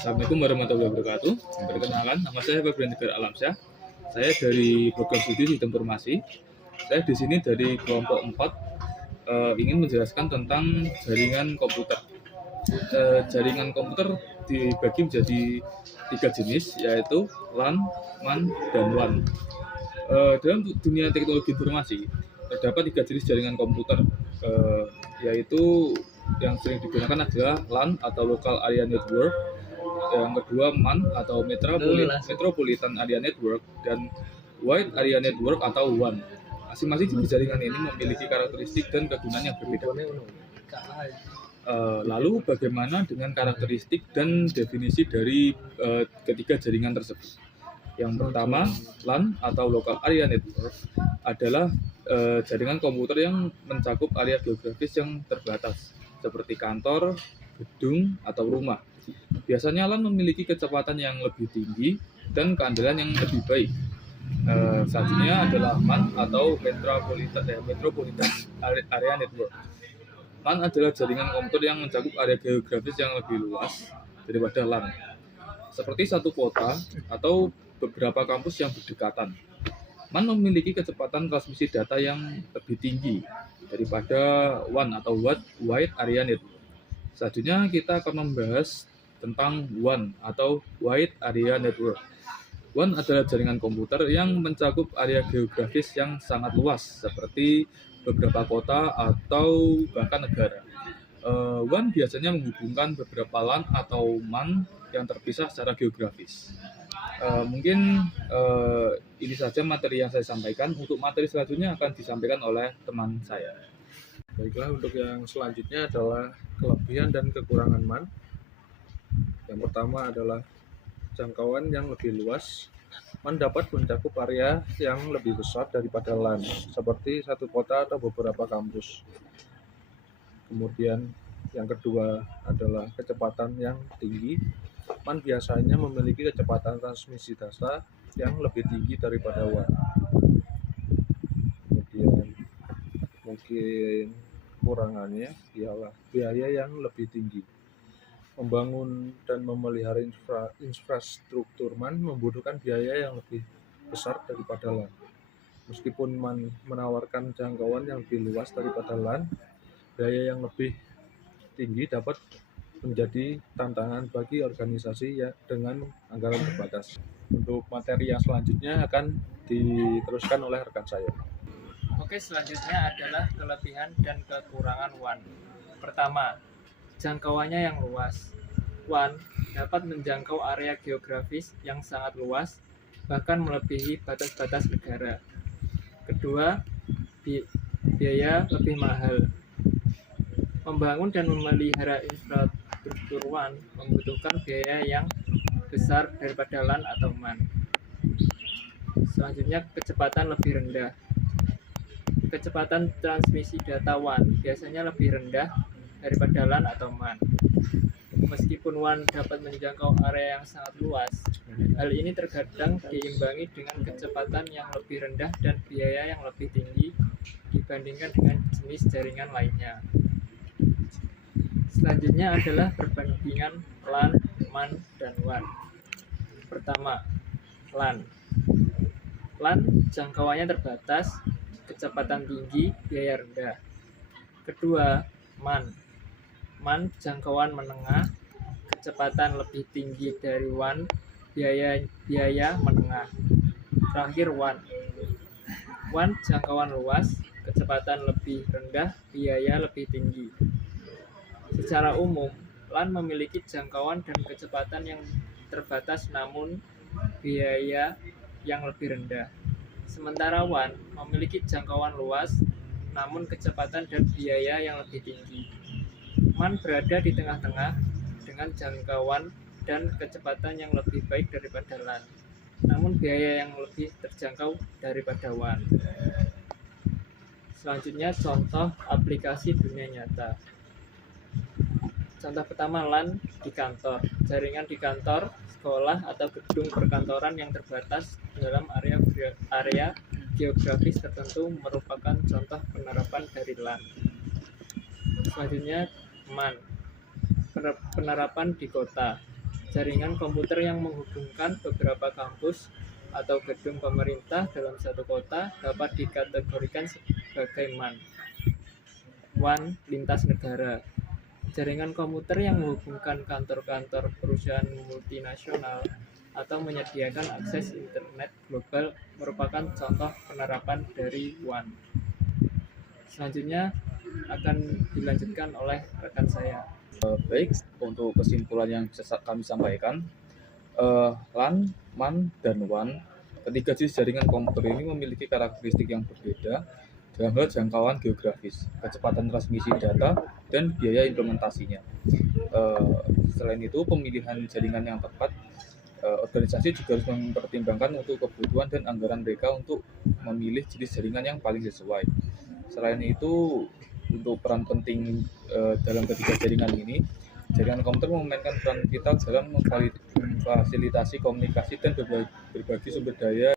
Assalamualaikum warahmatullahi wabarakatuh. Perkenalkan, nama saya Febrian Tegar Alamsyah. Saya dari program studi Sistem Informasi. Saya di sini dari kelompok 4 ingin menjelaskan tentang jaringan komputer. Jaringan komputer dibagi menjadi 3 jenis, yaitu LAN, MAN, dan WAN. Dalam dunia teknologi informasi terdapat 3 jenis jaringan komputer, yaitu yang sering digunakan adalah LAN atau Local Area Network, yang kedua MAN atau Metropolitan Area Network, dan Wide Area Network atau WAN. Masing-masing jenis jaringan ini memiliki karakteristik dan kegunaan yang berbeda. Lalu bagaimana dengan karakteristik dan definisi dari ketiga jaringan tersebut? Yang pertama, LAN atau Local Area Network adalah jaringan komputer yang mencakup area geografis yang terbatas, seperti kantor, gedung, atau rumah. Biasanya LAN memiliki kecepatan yang lebih tinggi dan keandalan yang lebih baik. Selanjutnya adalah MAN atau Metropolitan Area Network. LAN adalah jaringan komputer yang mencakup area geografis yang lebih luas daripada LAN, seperti satu kota atau beberapa kampus yang berdekatan. MAN memiliki kecepatan transmisi data yang lebih tinggi daripada WAN atau Wide Area Network. Selanjutnya kita akan membahas tentang WAN atau Wide Area Network. WAN adalah jaringan komputer yang mencakup area geografis yang sangat luas, seperti beberapa kota atau bahkan negara. WAN biasanya menghubungkan beberapa LAN atau MAN yang terpisah secara geografis. Mungkin ini saja materi yang saya sampaikan. Untuk materi selanjutnya akan disampaikan oleh teman saya. Baiklah, untuk yang selanjutnya adalah kelebihan dan kekurangan MAN. Yang pertama adalah jangkauan yang lebih luas. MAN dapat mencakup area yang lebih besar daripada LAN, seperti satu kota atau beberapa kampus. Kemudian yang kedua adalah kecepatan yang tinggi. MAN biasanya memiliki kecepatan transmisi data yang lebih tinggi daripada WAN. Kemudian mungkin kurangannya ialah biaya yang lebih tinggi. Membangun dan memelihara infrastruktur MAN membutuhkan biaya yang lebih besar daripada LAN. Meskipun MAN menawarkan jangkauan yang lebih luas daripada LAN, biaya yang lebih tinggi dapat menjadi tantangan bagi organisasi dengan anggaran terbatas. Untuk materi yang selanjutnya akan diteruskan oleh rekan saya. Oke, selanjutnya adalah kelebihan dan kekurangan WAN. Pertama, jangkauannya yang luas. WAN dapat menjangkau area geografis yang sangat luas, bahkan melebihi batas-batas negara. Kedua, biaya lebih mahal. Membangun dan memelihara infrastruktur WAN membutuhkan biaya yang besar daripada LAN atau MAN. Selanjutnya, kecepatan lebih rendah. Kecepatan transmisi data WAN biasanya lebih rendah daripada LAN atau MAN. Meskipun WAN dapat menjangkau area yang sangat luas, hal ini terkadang diimbangi dengan kecepatan yang lebih rendah dan biaya yang lebih tinggi dibandingkan dengan jenis jaringan lainnya. Selanjutnya adalah perbandingan LAN, MAN, dan WAN. Pertama, LAN. LAN jangkauannya terbatas, kecepatan tinggi, biaya rendah. Kedua, MAN. MAN jangkauan menengah, kecepatan lebih tinggi dari WAN, biaya menengah. Terakhir, WAN. WAN jangkauan luas, kecepatan lebih rendah, biaya lebih tinggi. Secara umum, LAN memiliki jangkauan dan kecepatan yang terbatas namun biaya yang lebih rendah. Sementara WAN memiliki jangkauan luas namun kecepatan dan biaya yang lebih tinggi. MAN berada di tengah-tengah dengan jangkauan dan kecepatan yang lebih baik daripada LAN, namun biaya yang lebih terjangkau daripada WAN. Selanjutnya, contoh aplikasi dunia nyata. Contoh pertama, LAN di kantor. Jaringan di kantor, sekolah, atau gedung perkantoran yang terbatas dalam area geografis tertentu merupakan contoh penerapan dari LAN. Selanjutnya, MAN. Penerapan di kota. Jaringan komputer yang menghubungkan beberapa kampus atau gedung pemerintah dalam satu kota dapat dikategorikan sebagai MAN. WAN lintas negara. Jaringan komputer yang menghubungkan kantor-kantor perusahaan multinasional atau menyediakan akses internet global merupakan contoh penerapan dari WAN. Selanjutnya akan dilanjutkan oleh rekan saya. Baik, untuk kesimpulan yang bisa kami sampaikan, LAN, MAN, dan WAN, ketiga jenis jaringan komputer ini memiliki karakteristik yang berbeda dalam hal jangkauan geografis, kecepatan transmisi data, dan biaya implementasinya. Selain itu, pemilihan jaringan yang tepat, organisasi juga harus mempertimbangkan untuk kebutuhan dan anggaran mereka untuk memilih jenis jaringan yang paling sesuai. Selain itu, untuk peran penting dalam ketiga jaringan ini, jaringan komputer memainkan peran vital dalam memfasilitasi komunikasi dan berbagi sumber daya